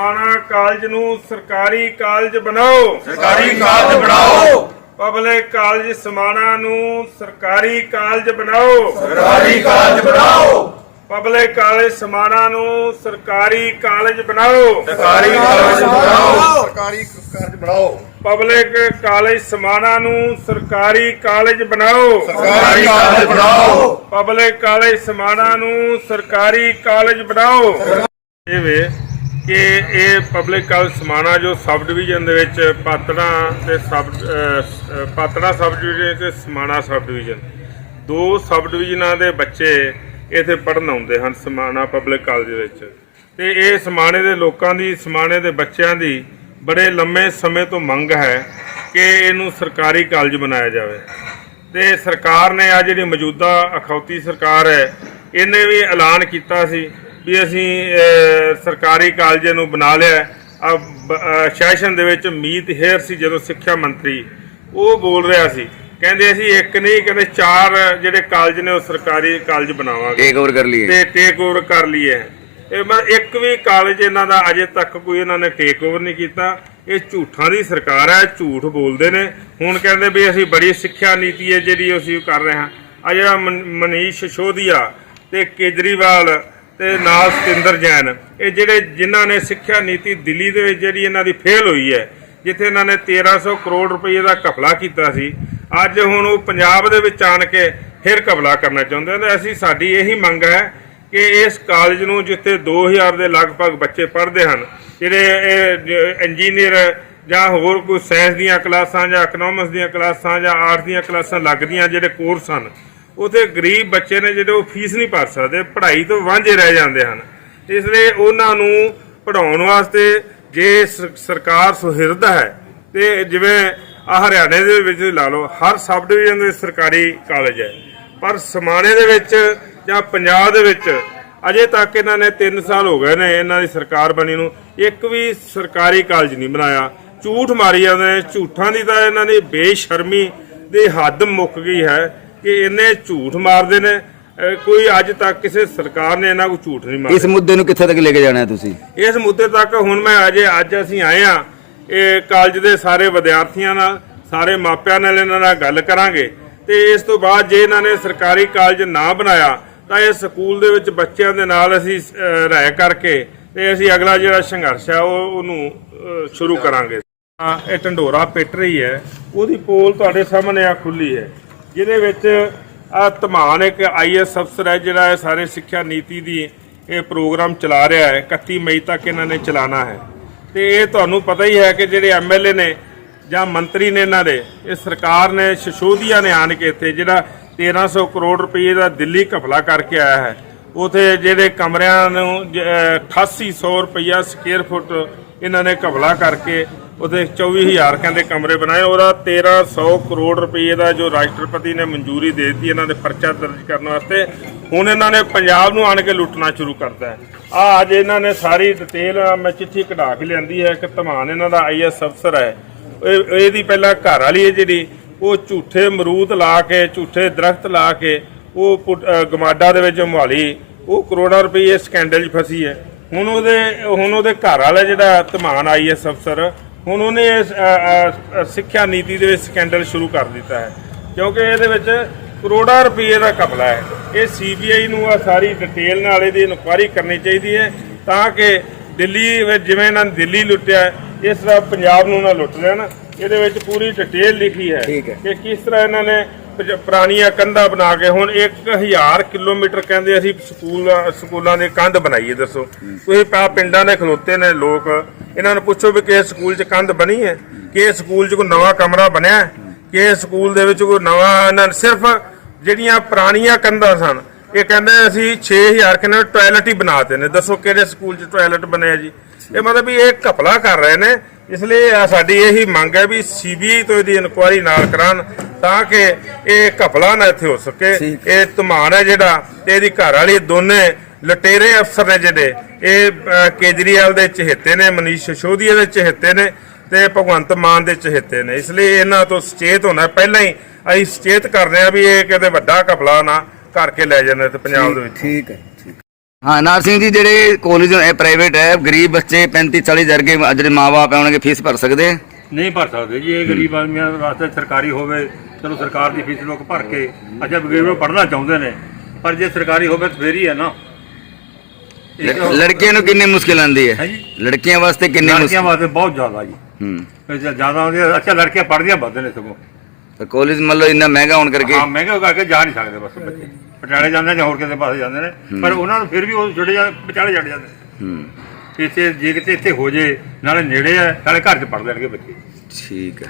Samana college ਨੂੰ ਸਰਕਾਰੀ college ਬਣਾਓ ਸਰਕਾਰੀ ਕਾਲਜ ਬਣਾਓ ਪਬਲਿਕ ਕਾਲਜ ਸਮਾਣਾ ਨੂੰ ਸਰਕਾਰੀ ਕਾਲਜ ਬਣਾਓ ਸਰਕਾਰੀ ਕਾਲਜ ਬਣਾਓ ਪਬਲਿਕ ਕਾਲਜ ਸਮਾਣਾ ਨੂੰ ਸਰਕਾਰੀ ਕਾਲਜ ਬਣਾਓ ਸਰਕਾਰੀ ਕਾਲਜ ਬਣਾਓ ਸਰਕਾਰੀ ਕਾਲਜ ਬਣਾਓ ਪਬਲਿਕ ਕਾਲਜ ਸਮਾਣਾ ਨੂੰ ਸਰਕਾਰੀ ਕਾਲਜ ਬਣਾਓ ਸਰਕਾਰੀ ਕਾਲਜ ਬਣਾਓ ਪਬਲਿਕ ਕਾਲਜ ਸਮਾਣਾ ਨੂੰ ਸਰਕਾਰੀ ਕਾਲਜ ਬਣਾਓ ਇਹ ਵੇ ਕਿ ਇਹ ਪਬਲਿਕ ਕਾਲਜ ਸਮਾਣਾ ਜੋ ਸਬ ਡਿਵੀਜ਼ਨ ਦੇ ਵਿੱਚ ਪਾਤੜਾ ਤੇ ਸਬ ਪਾਤੜਾ ਸਬ ਡਿਵੀਜ਼ਨ ਤੇ ਸਮਾਣਾ ਸਬ ਡਿਵੀਜ਼ਨ ਦੋ ਸਬ ਡਿਵੀਜ਼ਨਾਂ ਦੇ ਬੱਚੇ ਇੱਥੇ ਪੜਨ ਆਉਂਦੇ ਹਨ ਸਮਾਣਾ ਪਬਲਿਕ ਕਾਲਜ ਵਿੱਚ। ਤੇ ਇਹ ਸਮਾਣੇ ਦੇ ਲੋਕਾਂ ਦੀ, ਸਮਾਣੇ ਦੇ ਬੱਚਿਆਂ ਦੀ ਬੜੇ ਲੰਮੇ ਸਮੇਂ ਤੋਂ ਮੰਗ ਹੈ ਕਿ ਇਹਨੂੰ ਸਰਕਾਰੀ ਕਾਲਜ ਬਣਾਇਆ ਜਾਵੇ। ਤੇ ਸਰਕਾਰ ਨੇ ਆ ਜਿਹੜੀ ਮੌਜੂਦਾ ਅਖੌਤੀ ਸਰਕਾਰ ਹੈ, ਇਹਨੇ ਵੀ ਐਲਾਨ ਕੀਤਾ ਸੀ ਵੀ ਅਸੀਂ ਸਰਕਾਰੀ ਕਾਲਜ ਨੂੰ ਬਣਾ ਲਿਆ ਆ ਸੈਸ਼ਨ ਦੇ ਵਿੱਚ ਮੀਤ ਹੇਰ ਸੀ ਜਦੋਂ ਸਿੱਖਿਆ ਮੰਤਰੀ। ਉਹ ਬੋਲ ਰਿਹਾ ਸੀ। ਕਹਿੰਦੇ ਅਸੀਂ ਇੱਕ ਨਹੀਂ ਕਹਿੰਦੇ ਚਾਰ ਜਿਹੜੇ ਕਾਲਜ ਨੇ ਉਹ ਸਰਕਾਰੀ ਕਾਲਜ ਬਣਾਵਾਂਗੇ। ਟੇਕ ਓਵਰ ਕਰ ਲਈਏ। ਤੇ ਟੇਕ ਓਵਰ ਕਰ ਲਈ ਹੈ ਇਹ ਮੈਂ ਇੱਕ ਵੀ ਕਾਲਜ ਇਹਨਾਂ ਦਾ ਅਜੇ ਤੱਕ ਕੋਈ ਇਹਨਾਂ ਨੇ ਟੇਕ ਓਵਰ ਨਹੀਂ ਕੀਤਾ। ਇਹ ਝੂਠਾਂ ਦੀ ਸਰਕਾਰ ਹੈ ਝੂਠ ਬੋਲਦੇ ਨੇ। ਹੁਣ ਕਹਿੰਦੇ ਵੀ ਅਸੀਂ ਬੜੀ ਸਿੱਖਿਆ ਨੀਤੀ ਹੈ ਜਿਹੜੀ ਅਸੀਂ ਕਰ ਰਹੇ ਹਾਂ। ਆ ਜਿਹੜਾ ਮਨ- ਮਨੀਸ਼ ਸ਼ੋਧੀਆ ਤੇ ਕੇਜਰੀਵਾਲ ਤੇ ਨਾਲ ਸਤਿੰਦਰ ਜੈਨ। ਇਹ ਜਿਹੜੇ ਜਿਨ੍ਹਾਂ ਨੇ ਸਿੱਖਿਆ ਨੀਤੀ ਦਿੱਲੀ ਦੇ ਵਿੱਚ ਜਿਹੜੀ ਇਹਨਾਂ ਦੀ ਫੇਲ ਹੋਈ ਹੈ, ਜਿੱਥੇ ਇਹਨਾਂ ਨੇ 1300 ਕਰੋੜ ਰੁਪਏ ਦਾ ਘਪਲਾ ਕੀਤਾ ਸੀ, ਅੱਜ ਹੁਣ ਉਹ ਪੰਜਾਬ ਦੇ ਵਿੱਚ ਆਣ ਕੇ ਫਿਰ ਘਪਲਾ ਕਰਨਾ ਚਾਹੁੰਦੇ ਨੇ ਅਸੀਂ, ਸਾਡੀ ਇਹੀ ਮੰਗ ਹੈ ਕਿ ਇਸ ਕਾਲਜ ਨੂੰ ਜਿੱਥੇ 2000 ਦੇ ਲਗਭਗ ਬੱਚੇ ਪੜ੍ਹਦੇ ਹਨ, ਜਿਹੜੇ ਇੰਜੀਨੀਅਰ ਜਾਂ ਹੋਰ ਕੋਈ ਸਾਇੰਸ ਦੀਆਂ ਕਲਾਸਾਂ ਜਾਂ ਇਕਨੋਮਿਕਸ ਦੀਆਂ ਕਲਾਸਾਂ ਜਾਂ ਆਰਟ ਦੀਆਂ ਕਲਾਸਾਂ ਲੱਗਦੀਆਂ ਜਿਹੜੇ ਕੋਰਸ ਹਨ ਉਥੇ ਗਰੀਬ ਬੱਚੇ ਨੇ ਜਿਹੜੇ ਉਹ ਫੀਸ ਨਹੀਂ ਭਰ ਸਕਦੇ, ਪੜ੍ਹਾਈ ਤੋਂ ਵਾਂਝੇ ਰਹਿ ਜਾਂਦੇ ਹਨ। ਇਸ ਲਈ ਉਹਨਾਂ ਨੂੰ ਪੜਾਉਣ ਵਾਸਤੇ ਜੇ ਸਰਕਾਰ ਸੁਹਿਰਦ ਹੈ, ਤੇ ਜਿਵੇਂ ਆ ਹਰਿਆਣੇ ਦੇ ਵਿੱਚ ਲਾ ਲਓ, ਹਰ ਸਬ ਡਿਵੀਜ਼ਨ ਦੇ ਸਰਕਾਰੀ ਕਾਲਜ ਹੈ। ਪਰ ਸਮਾਣੇ ਦੇ ਵਿੱਚ ਜਾਂ ਪੰਜਾਬ ਦੇ ਵਿੱਚ ਅਜੇ ਤੱਕ ਇਹਨਾਂ ਨੇ 3 ਸਾਲ ਹੋ ਗਏ ਨੇ ਇਹਨਾਂ ਦੀ ਸਰਕਾਰ ਬਣੀ ਨੂੰ। ਇੱਕ ਵੀ ਸਰਕਾਰੀ ਕਾਲਜ ਨਹੀਂ ਬਣਾਇਆ। ਝੂਠ ਮਾਰੀ ਜਾਂਦੇ ਨੇ, ਝੂਠਾਂ ਦੀ ਤਾਂ ਇਹਨਾਂ ਦੀ ਬੇਸ਼ਰਮੀ ਦੀ ਹੱਦ ਮੁੱਕ ਗਈ ਹੈ। ਕਿ ਇਹਨੇ ਝੂਠ ਮਾਰਦੇ ਨੇ ਅਹ ਕੋਈ ਅੱਜ ਤੱਕ ਕਿਸੇ ਸਰਕਾਰ ਨੇ ਇਹਨਾਂ ਕੋ ਝੂਠ ਨਹੀਂ ਮਾਰਿਆ। ਇਸ ਮੁੱਦੇ ਨੂੰ ਕਿੱਥੇ ਤੱਕ ਲੈ ਕੇ ਜਾਣਾ ਹੈ ਤੁਸੀਂ? ਇਸ ਮੁੱਦੇ ਤੱਕ ਹੁਣ ਮੈਂ ਅਜੇ ਅੱਜ ਅਸੀਂ ਆਏ ਆ ਇਹ ਕਾਲਜ ਦੇ ਸਾਰੇ ਵਿਦਿਆਰਥੀਆਂ ਨਾਲ ਸਾਰੇ ਮਾਪਿਆਂ ਨਾਲ ਇਹਨਾਂ ਨਾਲ ਗੱਲ ਕਰਾਂਗੇ। ਤੇ ਇਸ ਤੋਂ ਬਾਅਦ ਜੇ ਇਹਨਾਂ ਨੇ ਸਰਕਾਰੀ ਕਾਲਜ ਨਾ ਬਣਾਇਆ ਤਾਂ ਇਹ ਸਕੂਲ ਦੇ ਵਿੱਚ ਬੱਚਿਆਂ ਦੇ ਨਾਲ ਅਸੀਂ ਅਹ, ਰਾਏ ਕਰਕੇ ਤੇ ਅਸੀਂ ਅਗਲਾ ਜਿਹੜਾ ਸੰਘਰਸ਼ ਹੈ ਉਹ ਉਹਨੂੰ ਅਹ, ਸ਼ੁਰੂ ਕਰਾਂਗੇ। ਹਾਂ, ਇਹ ਢੰਡੋਰਾ ਪਿੱਟ ਰਹੀ ਹੈ ਉਹਦੀ ਪੋਲ ਤੁਹਾਡੇ ਸਾਹਮਣੇ ਆ ਖੁੱਲੀ ਹੈ। ਜਿਹਦੇ ਵਿੱਚ ਆ ਧਮਾਨ ਇੱਕ ਆਈਐਸ ਅਫਸਰ ਹੈ, ਜਿਹੜਾ ਇਹ ਸਾਰੇ ਸਿੱਖਿਆ ਨੀਤੀ ਦੀ ਇਹ ਪ੍ਰੋਗਰਾਮ ਚਲਾ ਰਿਹਾ ਹੈ। 31 ਮਈ ਤੱਕ ਇਹਨਾਂ ਨੇ ਚਲਾਣਾ ਹੈ। ਤੇ ਇਹ ਤੁਹਾਨੂੰ ਪਤਾ ਹੀ ਹੈ ਕਿ ਜਿਹੜੇ ਐਮਐਲਏ ਨੇ ਜਾਂ ਮੰਤਰੀ ਨੇ ਇਹਨਾਂ ਦੇ, ਇਹ ਸਰਕਾਰ ਨੇ, ਸ਼ਸ਼ੋਦੀਆ ਨੇ ਆਣ ਕੇ ਇੱਥੇ ਜਿਹੜਾ 1300 ਕਰੋੜ ਰੁਪਏ ਦਾ ਦਿੱਲੀ ਘਪਲਾ ਕਰਕੇ ਆਇਆ ਹੈ। ਉਥੇ ਜਿਹੜੇ ਕਮਰਿਆਂ ਨੂੰ ਜ- ਅਹ 8800 ਰੁਪਇਆ ਸਕੁਅਰ ਫੁੱਟ ਇਹਨਾਂ ਨੇ ਘਪਲਾ ਕਰਕੇ ਉਹਦੇ 24000 ਕਹਿੰਦੇ ਕਮਰੇ ਬਣਾਏ, ਉਹਦਾ 1300 ਕਰੋੜ ਰੁਪਏ ਦਾ ਜੋ ਰਾਸ਼ਟਰਪਤੀ ਨੇ ਮਨਜ਼ੂਰੀ ਦੇ ਦਿੱਤੀ, ਇਹਨਾਂ ਦੇ ਪਰਚਾ ਦਰਜ ਕਰਨ ਵਾਸਤੇ। ਹੁਣ ਇਹਨਾਂ ਨੇ ਪੰਜਾਬ ਨੂੰ ਆਣ ਕੇ ਲੁੱਟਣਾ ਸ਼ੁਰੂ ਕਰਤਾ ਹੈ। ਆ ਅੱਜ ਇਹਨਾਂ ਨੇ ਸਾਰੀ ਡਿਟੇਲ ਮੈਂ ਚਿੱਠੀ ਕਢਾ ਕੇ ਲਿਆਂਦੀ ਹੈ ਕਿ ਧਮਾਨ ਇਹਨਾਂ ਦਾ ਆਈਐਸ ਅਫਸਰ ਹੈ। ਇਹ- ਇਹਦੀ ਪਹਿਲਾਂ ਘਰ ਵਾਲੀ ਹੈ ਜਿਹੜੀ, ਉਹ ਝੂਠੇ ਮਰੂਦ ਲਾ ਕੇ, ਝੂਠੇ ਦਰਖਤ ਲਾ ਕੇ, ਉਹ ਪੁਟ- ਗਮਾਡਾ ਦੇ ਵਿੱਚ ਮੁਹਾਲੀ, ਉਹ ਕਰੋੜਾਂ ਰੁਪਏ ਸਕੈਂਡਲ 'ਚ ਫਸੀ ਹੈ। ਹੁਣ ਉਹਦੇ ਹੁਣ ਉਹਦੇ ਘਰ ਵਾਲਾ ਜਿਹੜਾ ਧਮਾਨ ਆਈਐਸ ਅਫਸਰ ਹੁਣ ਉਹਨੇ ਇਸ, ਸਿੱਖਿਆ ਨੀਤੀ ਦੇ ਵਿੱਚ ਸਕੈਂਡਲ ਸ਼ੁਰੂ ਕਰ ਦਿੱਤਾ ਹੈ। ਕਿਉਂਕਿ ਇਹਦੇ ਵਿੱਚ ਕਰੋੜਾਂ ਰੁਪਏ ਦਾ ਘਪਲਾ ਹੈ। ਇਹ ਸੀਬੀਆਈ ਨੂੰ ਆ ਸਾਰੀ ਡਿਟੇਲ ਨਾਲ ਇਹਦੀ ਇਨਕੁਆਇਰੀ ਕਰਨੀ ਚਾਹੀਦੀ ਹੈ ਤਾਂ ਕਿ ਦਿੱਲੀ ਵਿੱਚ ਜਿਵੇਂ ਇਹਨਾਂ ਨੇ ਦਿੱਲੀ ਲੁੱਟਿਆ ਇਸ ਤਰ੍ਹਾਂ ਪੰਜਾਬ ਨੂੰ ਨਾ ਲੁੱਟ ਲੈਣ। ਇਹਦੇ ਵਿੱਚ ਪੂਰੀ ਡਿਟੇਲ ਲਿਖੀ ਹੈ। ਕਿ ਕਿਸ ਤਰ੍ਹਾਂ ਇਹਨਾਂ ਨੇ ਪੁਰਾਣੀਆਂ ਕੰਧਾਂ ਬਣਾ ਕੇ ਹੁਣ 1000 ਕਿਲੋਮੀਟਰ ਕਹਿੰਦੇ ਅਸੀਂ ਸਕੂਲ ਸਕੂਲਾਂ ਦੇ ਕੰਧ ਬਣਾਈਏ ਦੱਸੋ। ਤੁਸੀਂ ਪਾ ਪਿੰਡਾਂ ਦੇ ਖਲੋਤੇ ਨੇ ਲੋਕ। ਇਹਨਾਂ ਨੂੰ ਪੁੱਛੋ ਵੀ ਕਿਸ ਸਕੂਲ 'ਚ ਕੰਧ ਬਣੀ ਹੈ ਕਿ ਸਕੂਲ 'ਚ ਕੋਈ ਨਵਾਂ ਕਮਰਾ ਬਣਿਆ ਹੈ? ਕਿ ਸਕੂਲ ਦੇ ਵਿੱਚ ਕੋਈ ਨਵਾਂ ਇਹਨਾਂ ਨੇ ਸਿਰਫ ਜਿਹੜੀਆਂ ਪੁਰਾਣੀਆਂ ਕੰਧਾਂ ਸਨ ਇਹ ਕਹਿੰਦੇ ਅਸੀਂ 6000 ਕਿੰਨੇ ਟਾਇਲਟ ਹੀ ਬਣਾਤੇ ਨੇ ਦੱਸੋ ਕਿਹੜੇ ਸਕੂਲ 'ਚ ਟਾਇਲਟ ਬਣਿਆ ਜੀ ਇਹ ਮਤਲਬ ਵੀ ਇਹ ਘਪਲਾ ਕਰ ਰਹੇ ਨੇ ਇਸ ਲਈ ਸਾਡੀ ਇਹੀ ਮੰਗ ਹੈ ਵੀ ਸੀਬੀਆਈ ਤੋਂ ਇਹਦੀ ਇਨਕੁਆਇਰੀ ਨਾਲ ਕਰਾਉਣ ਤਾਂ ਕਿ ਇਹ ਘਪਲਾ ਨਾ ਇੱਥੇ ਹੋ ਸਕੇ। ਇਹ ਧਮਾਨ ਹੈ ਜਿਹੜਾ ਤੇ ਇਹਦੀ ਘਰ ਵਾਲੀ ਦੋਨੇ ਲਟੇਰੇ ਅਫਸਰ ਨੇ ਜਿਹੜੇ ਇਹ ਕੇਜਰੀਵਾਲ ਦੇ ਚਹੇਤੇ ਨੇ ਮਨੀਸ਼ ਸਿਸੋਦੀਆ ਦੇ ਚਹੇਤੇ ਨੇ ਤੇ ਭਗਵੰਤ ਮਾਨ ਦੇ ਚਹੇਤੇ ਨੇ। ਇਸ ਲਈ ਇਹਨਾਂ ਤੋਂ ਸੁਚੇਤ ਹੋਣਾ ਪਹਿਲਾਂ ਹੀ ਅਸੀਂ ਸੁਚੇਤ ਕਰ ਰਹੇ ਹਾਂ ਵੀ ਇਹ ਕਿਤੇ ਵੱਡਾ ਘਪਲਾ ਨਾ ਕਰਕੇ ਲੈ ਜਾਂਦੇ ਤੇ ਪੰਜਾਬ ਦੇ ਵਿੱਚ। ਠੀਕ ਹੈ ਹਾਂ ਨਾਰ ਸਿੰਘ ਜੀ ਜਿਹੜੇ ਕਾਲਜ ਹੈ ਪ੍ਰਾਈਵੇਟ ਹੈ ਗਰੀਬ ਬੱਚੇ 35 40 ਹਜ਼ਾਰ ਕੇ ਜਿਹੜੇ ਮਾਪੇ ਆਉਣਗੇ ਫੀਸ ਭਰ ਸਕਦੇ? ਨਹੀਂ ਭਰ ਸਕਦੇ ਜੀ ਇਹ ਗਰੀਬ ਆਦਮੀਆਂ ਵਾਸਤੇ ਸਰਕਾਰੀ ਹੋਵੇ ਚਲੋ ਸਰਕਾਰ ਦੀ ਫੀਸ ਲੋਕ ਭਰ ਕੇ ਅੱਛਾ ਗਰੀਬ ਨੂੰ ਪੜ੍ਹਨਾ ਚਾਹੁੰਦੇ ਨੇ ਪਰ ਜੇ ਸਰਕਾਰੀ ਹੋਵੇ ਤਾਂ ਫੇਰ ਹੀ ਹੈ ਨਾ। ਲੜ- ਲੜਕੀਆਂ ਨੂੰ ਕਿੰਨੀ ਮੁਸ਼ਕਿਲ ਆਉਂਦੀ ਹੈ? ਲੜਕੀਆਂ ਵਾਸਤੇ ਕਿੰਨੀ ਲੜਕੀਆਂ ਮੁਸ਼ਕਿਲ ਵਾਸਤੇ ਬਹੁਤ ਜ਼ਿਆਦਾ ਜੀ। ਹੂੰ। ਜ਼ਿਆਦਾ ਹੁੰਦੀ ਹੈ, ਅੱਛਾ ਲੜਕੀਆਂ ਪੜ੍ਹਦੀਆਂ ਵੱਧ ਨੇ ਸਗੋਂ। ਤਾਂ ਕਾਲਜ ਮਤਲਬ ਇੰਨਾ ਮਹਿੰਗਾ ਹੋਣ ਕਰਕੇ। ਹਾਂ ਮਹਿੰਗੇ ਹੋ ਕਰਕੇ ਜਾ ਨਹੀਂ ਸਕਦੇ ਬਸ ਬੱਚੇ। ਪਟਿਆਲੇ ਜਾਂਦੇ ਨੇ ਜਾਂ ਹੋਰ ਕਿਸੇ ਪਾਸੇ ਜਾਂਦੇ ਨੇ। ਪਰ ਉਹਨਾਂ ਨੂੰ ਫਿਰ ਵੀ ਉਹ ਛੁੱਟ ਜਾਂਦੇ ਛੱਡ ਜਾਂਦੇ ਨੇ। ਹੂੰ। ਇੱਥੇ ਜੇ ਕਿਤੇ ਇੱਥੇ ਹੋ ਜੇ ਨਾਲੇ ਨੇੜੇ ਆ ਨਾਲੇ ਘਰ 'ਚ ਪੜ੍ਹ ਲੈਣਗੇ ਬੱਚੇ। ਠੀਕ ਹੈ।